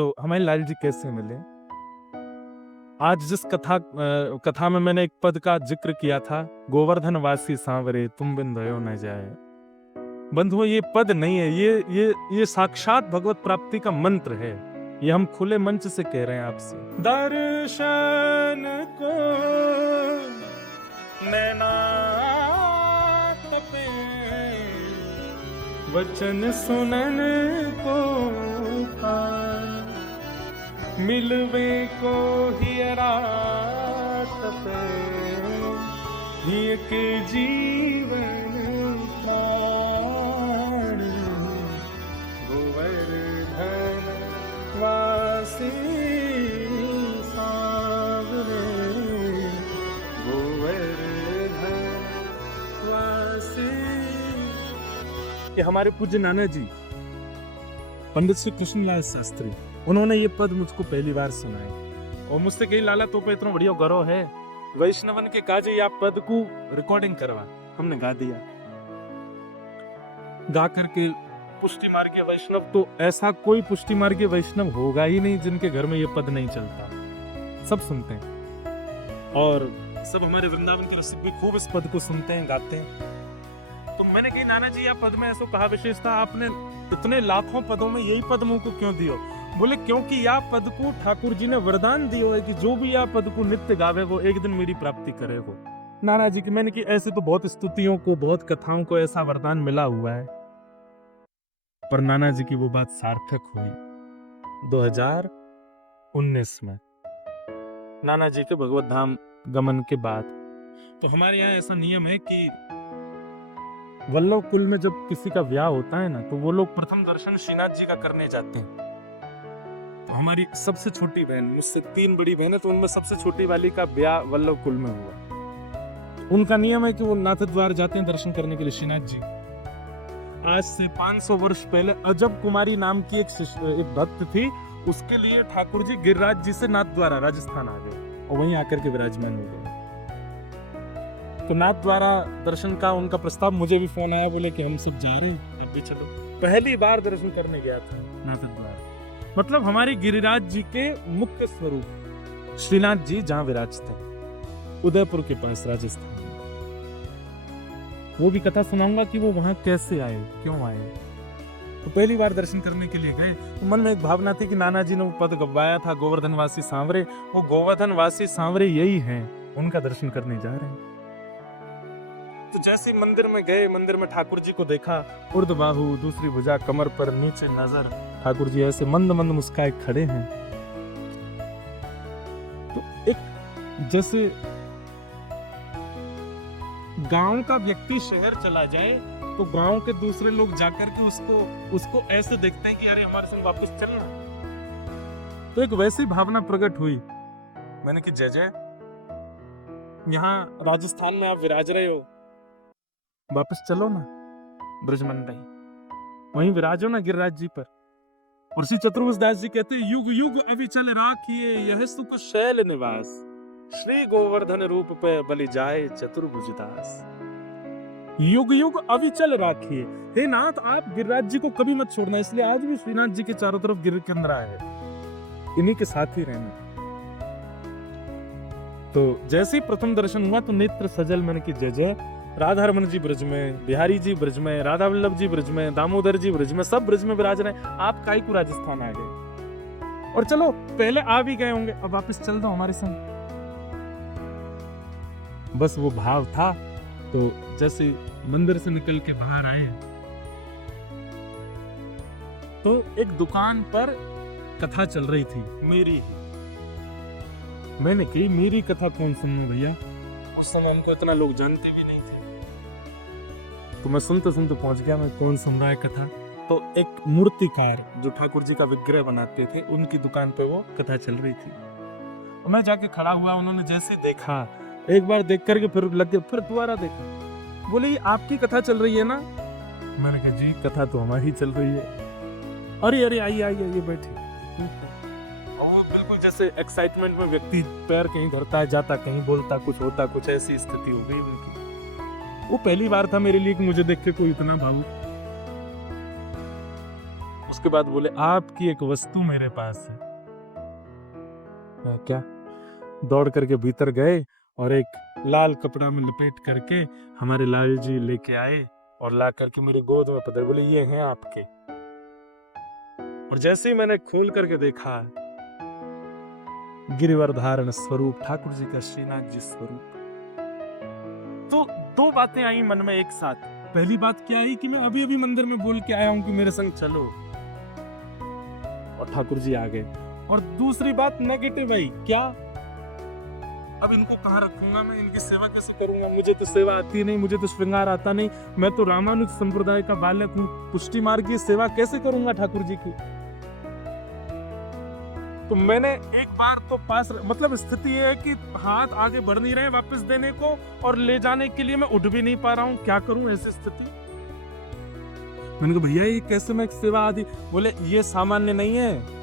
तो हमारे लाल जी कैसे मिले? आज जिस कथा में मैंने एक पद का जिक्र किया था, गोवर्धन वासी सांवरे तुम बिन भयो न जाए। बंधुओं, ये पद नहीं है, ये साक्षात भगवत प्राप्ति का मंत्र है। ये हम खुले मंच से कह रहे हैं आपसे। दर्शन को नैना तपे, वचन सुनन को कान, मिलवे को हियरा तपे, हिय के जीवन प्राण, गोवर्धन वासी सांवरे, गोवर्धन वासी। ये हमारे पूज्य नाना जी पंडित श्री कृष्णलाल शास्त्री, उन्होंने ये पद मुझको पहली बार सुनाए और मुझसे कही, लाला तो पे इतना बढ़िया गौरव है, वैष्णवन के काजे आप पद को रिकॉर्डिंग करवा। हमने गा दिया। गा करके पुष्टि मार्गीय वैष्णव, तो ऐसा कोई पुष्टि मार्गीय वैष्णव होगा ही नहीं जिनके घर में ये पद नहीं चलता। सब सुनते हैं और सब हमारे वृंदावन के रसिक भी खूब इस पद को सुनते हैं, गाते हैं। तो मैंने कही, नाना जी आप पद में ऐसा कहा विशेषता, आपने इतने लाखों पदों में यही पद मुंह को क्यों दियो? बोले क्योंकि यह पद को ठाकुर जी ने वरदान दियो है कि जो भी यह पद को नित्य गावे वो एक दिन मेरी प्राप्ति करे। वो नाना जी की मैंने की, ऐसे तो बहुत स्तुतियों को, बहुत कथाओं को ऐसा वरदान मिला हुआ है, पर नाना जी की वो बात सार्थक हुई 2019 में, नाना जी के भगवत धाम गमन के बाद। तो हमारे यहाँ ऐसा नियम है कि वल्लभ कुल में जब किसी का ब्याह होता है ना, तो वो लोग प्रथम दर्शन श्रीनाथ जी का करने जाते हैं। तो हमारी सबसे छोटी बहन, मुझसे 3 बड़ी बहन है, तो उनमें सबसे छोटी वाली का ब्याह वल्लभ कुल में हुआ। उनका नियम है कि वो नाथ द्वार जाते हैं दर्शन करने के लिए श्रीनाथ जी। आज से 500 वर्ष पहले अजब कुमारी नाम की एक भक्त थी, उसके लिए ठाकुर जी गिरिराज जी से नाथ द्वारा राजस्थान आ गए और वहीं आकर के विराजमान हो गए। तो नाथ द्वारा दर्शन का उनका प्रस्ताव, मुझे भी फोन आया, बोले कि हम सब जा रहे हैं, अब भी चलो। पहली बार दर्शन करने गया था नाथ द्वारा। मतलब हमारे गिरिराज जी के मुख्य स्वरूप श्रीनाथ जी जहां विराजते, उदयपुर के पास राजस्थान में। वो भी कथा सुनाऊंगा कि वो वहां कैसे आए, क्यों आए। तो पहली बार दर्शन करने के लिए गए, तो मन में एक भावना थी कि नाना जी ने वो पद गवाया था, गोवर्धन वासी सांवरे, वो गोवर्धन वासी सांवरे यही हैं, उनका दर्शन करने जा रहे हैं। तो जैसे मंदिर में गए, मंदिर में ठाकुर जी को देखा, उर्द बाहु, दूसरी भुजा कमर पर, नीचे नजर, ठाकुर जी ऐसे मंद मंद मुस्काए खड़े हैं। तो एक जैसे गांव का व्यक्ति शहर चला जाए तो गांव के दूसरे लोग जाकर के उसको ऐसे देखते हैं कि अरे हमारे संग वापस चलना। तो एक वैसी भावना प्रकट हुई। मैंने कि जय जय, यहाँ राजस्थान में आप विराज रहे हो, वापस चलो ना ब्रजमंडई, वहीं विराजो ना गिरिराज जी पर। और श्री चतुर्भुज दास जी कहते हैं, युग युग अविचल राखिए यह सुख शैल निवास, श्री गोवर्धन रूप पे बलि जाए चतुर्भुज दास। युग युग अविचल राखिए, हे नाथ आप गिरिराज जी को कभी मत छोड़ना। इसलिए आज भी श्रीनाथ जी के चारों तरफ गिर केंद्र है, इन्हीं के साथ ही रहना। तो जैसे ही प्रथम दर्शन हुआ तो नेत्र सजल, मैंने की जय जय, राधा रमन जी ब्रज में, बिहारी जी ब्रज में, राधा वल्लभ जी ब्रज में, दामोदर जी ब्रज में, सब ब्रज में विराज रहे। आप काहे को राजस्थान आ गए? और चलो पहले आ भी गए होंगे, अब वापस चल दो हमारे संग। बस वो भाव था। तो जैसे मंदिर से निकल के बाहर आए तो एक दुकान पर कथा चल रही थी, मेरी ही। मैंने कही, मेरी कथा कौन सुनना भैया? उस समय हमको इतना लोग जानते भी नहीं थे। तो मैं सुनते सुनते पहुंच गया, मैं कौन सुन रहा है कथा। तो एक मूर्तिकार जो ठाकुर जी का विग्रह बनाते थे, उनकी दुकान पे वो कथा चल रही थी। तो मैं जाके खड़ा हुआ, उन्होंने जैसे देखा, एक बार देख करके फिर लग गया, फिर दोबारा देखा। बोले ये आपकी कथा चल रही है ना? मैंने कहा जी कथा तो हमारी चल रही है। अरे अरे आइए आइए आइए बैठिए। और वो बिल्कुल जैसे एक्साइटमेंट में व्यक्ति पैर कहीं धरता है, जाता कहीं, बोलता कुछ, होता कुछ, ऐसी स्थिति हो गई उनकी। वो पहली बार था मेरे लिए कि मुझे देख के कोई इतना भावुक। उसके बाद बोले आपकी एक वस्तु मेरे पास है। मैं क्या? दौड़ करके भीतर गए और एक लाल कपड़ा में लपेट करके हमारे लाल जी लेके आए और ला करके मेरे गोद में पकड़े, बोले ये हैं आपके। और जैसे ही मैंने खोल करके देखा, गिरिवर धारण स्वरूप ठाकुर जी का, श्रीनाथ जी स्वरूप। तो दो बातें आई मन में एक साथ। पहली बात क्या आई कि मैं अभी अभी मंदिर में बोल के आया हूं कि मेरे संग चलो, और ठाकुर जी आ गए। और दूसरी बात नेगेटिव आई, क्या? अब इनको कहाँ रखूंगा मैं, इनकी सेवा कैसे करूंगा? मुझे तो सेवा आती नहीं, मुझे तो श्रृंगार आता नहीं, मैं तो रामानुज संप्रदाय का बालक हूँ, पुष्टि मार्ग की सेवा कैसे करूंगा ठाकुर जी की? तो मैंने एक बार तो पास, मतलब स्थिति ये है कि हाथ आगे बढ़ नहीं रहे वापस देने को, और ले जाने के लिए मैं उठ भी नहीं पा रहा हूँ, क्या करूं ऐसी स्थिति? मैंने कहा भैया ये कैसे मैं सेवा आदि? बोले ये सामान्य नहीं है।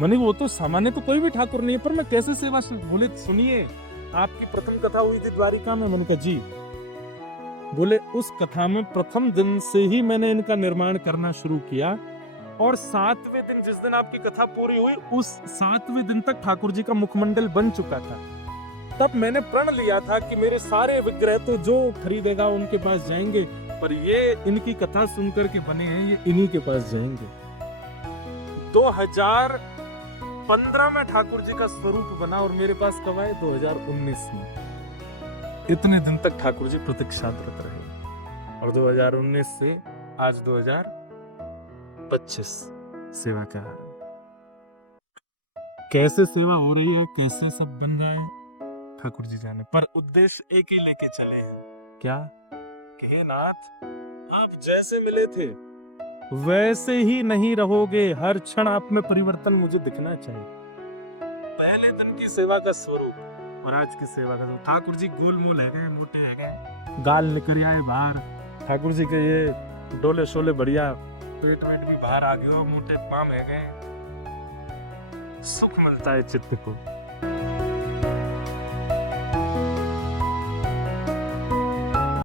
मैंने वो तो सामान्य तो कोई भी ठाकुर नहीं है, पर मैं कैसे सेवा से? बोले सुनिए, आपकी प्रथम कथा हुई थी द्वारिका में। मैंने कहा जी। बोले उस कथा में प्रथम दिन से ही मैंने इनका निर्माण करना शुरू किया, और 7वें दिन जिस दिन आपकी कथा पूरी हुई, उस 7वें दिन तक ठाकुर जी का मुखमंडल बन चुका था। तब मैंने प्रण लिया था कि मेरे सारे विग्रह तो जो खरीदेगा उनके पास जाएंगे, पर ये इनकी कथा सुनकर के बने हैं, ये इन्हीं के पास जाएंगे। 2015 में ठाकुर जी का स्वरूप बना, और मेरे पास कब आए? 2019 में। इतने दिन तक ठाकुर जी प्रतीक्षारत रहे, और 2019 से आज 2025 सेवा का कैसे सेवा हो रही है, कैसे सब बन रहा है, ठाकुर जी जाने। पर उद्देश्य एक ही लेके चले हैं, क्या? कि हे नाथ, आप जैसे मिले थे वैसे ही नहीं रहोगे, हर क्षण आप में परिवर्तन मुझे दिखना चाहिए। पहले दिन की सेवा का स्वरूप और आज की सेवा का स्वरूप। ठाकुर जी गोलमोल है गए, मोटे है गए, गाल निकल आए बाहर, ठाकुर जी के ये डोले शोले बढ़िया, पेट वेट भी बाहर आ गए, मोटे पाम है गए। सुख मिलता है चित्त को।